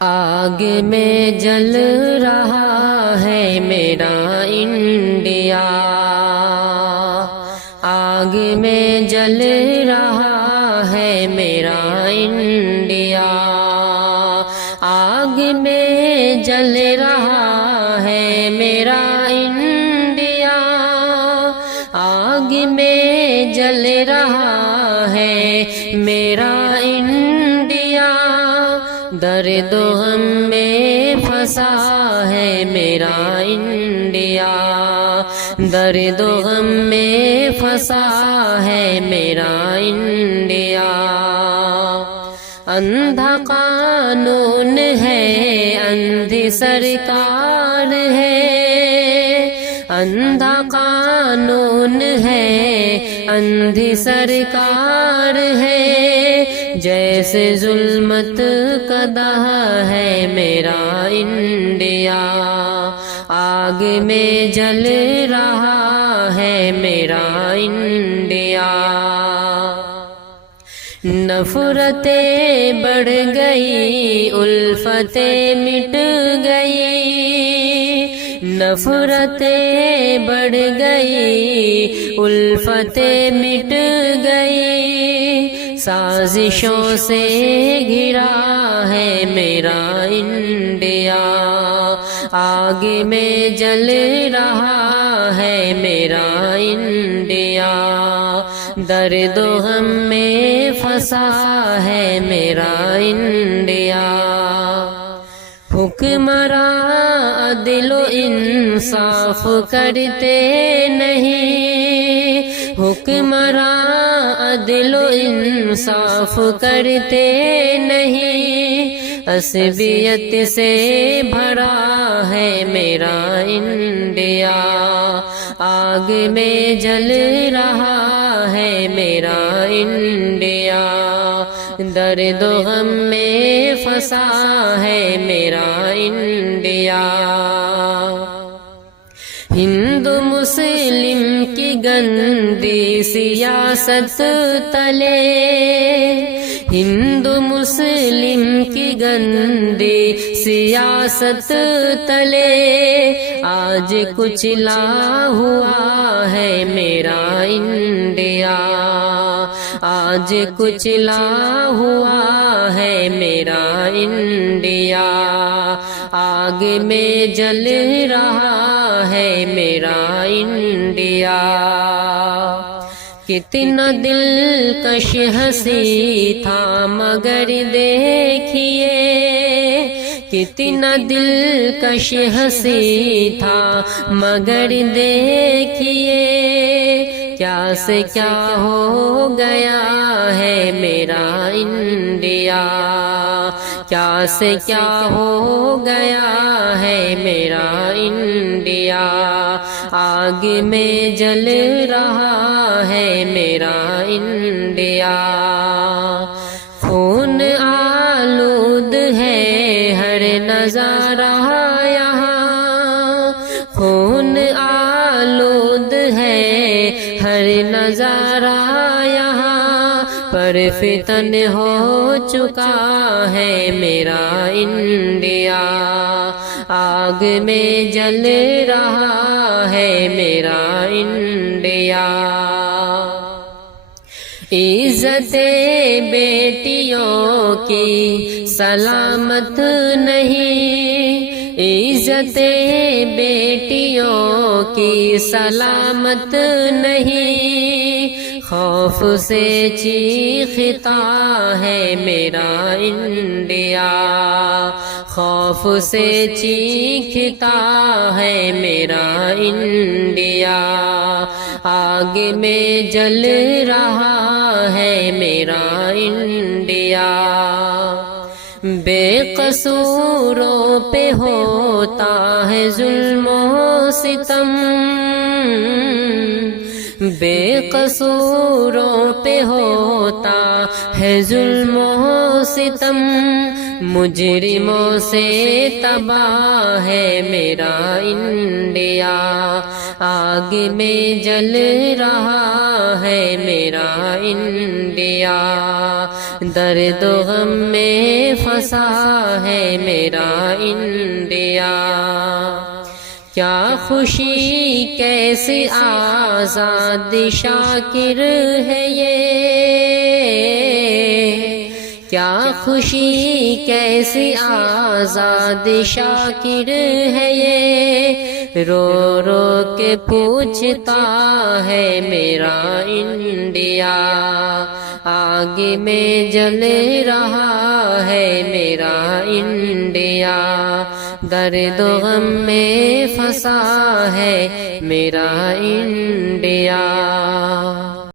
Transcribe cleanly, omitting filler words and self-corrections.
آگ میں جل رہا ہے میرا انڈیا، آگ میں جل رہا ہے میرا انڈیا، آگ میں جل رہا ہے میرا انڈیا، آگ میں جل رہا ہے میرا انڈیا، درد و غم میں پھنسا ہے میرا انڈیا، درد و غم میں پھنسا ہے میرا انڈیا، اندھا قانون ہے اندھی سرکار ہے، اندھا قانون ہے اندھی سرکار ہے، جیسے ظلمت کا دہا ہے میرا انڈیا، آگ میں جل رہا ہے میرا انڈیا، نفرتیں بڑھ گئی الفتیں مٹ گئی، نفرتیں بڑھ گئی الفتیں مٹ گئی، سازشوں سے گھرا ہے میرا انڈیا، آگ میں جل رہا ہے میرا انڈیا، درد و غم میں پھنسا ہے میرا انڈیا، حکمراں عدل و انصاف کرتے نہیں، حکمراں عدل و انصاف کرتے نہیں، عصبیت سے بھرا ہے میرا انڈیا، آگ میں جل رہا ہے میرا انڈیا، درد و غم میں پھنسا ہے میرا انڈیا، ہندو مسلم کی گندی سیاست تلے، ہندو مسلم کی گندی سیاست تلے، آج کچلا ہوا ہے میرا انڈیا، آج کچلا ہوا ہے میرا انڈیا، آگ میں جل رہا ہے میرا انڈیا، کتنا دلکش ہنسی تھا مگر دیکھیے، کتنا دلکش ہنسی تھا مگر دیکھیے، کیا سے کیا ہو گیا ہے میرا انڈیا، کیا سے کیا ہو گیا ہے میرا انڈیا، آگ میں جل رہا ہے میرا انڈیا، خون آلود ہے ہر نظارہ یہاں، خون آلود ہے ہر نظارہ یہاں، پر فتن ہو چکا ہے میرا انڈیا، آگ میں جل رہا ہے میرا انڈیا، عزت بیٹیوں کی سلامت نہیں، عزت بیٹیوں کی سلامت نہیں، خوف سے چیختا ہے میرا انڈیا، خوف سے چیختا ہے میرا انڈیا، آگ میں جل رہا ہے میرا انڈیا، بے قصوروں پہ ہوتا ہے ظلم و ستم، بے قصوروں پہ ہوتا ہے ظلم و ستم، مجرموں سے تباہ ہے میرا انڈیا، آگ میں جل رہا ہے میرا انڈیا، درد و غم میں پھنسا ہے میرا انڈیا۔ کیا خوشی کیسے آزاد شاکر ہے یہ، کیا خوشی کیسے آزاد شاکر ہے یہ، رو رو کے پوچھتا ہے میرا انڈیا، آگ میں جل رہا ہے میرا انڈیا، درد و غم میں پھنسا ہے میرا انڈیا۔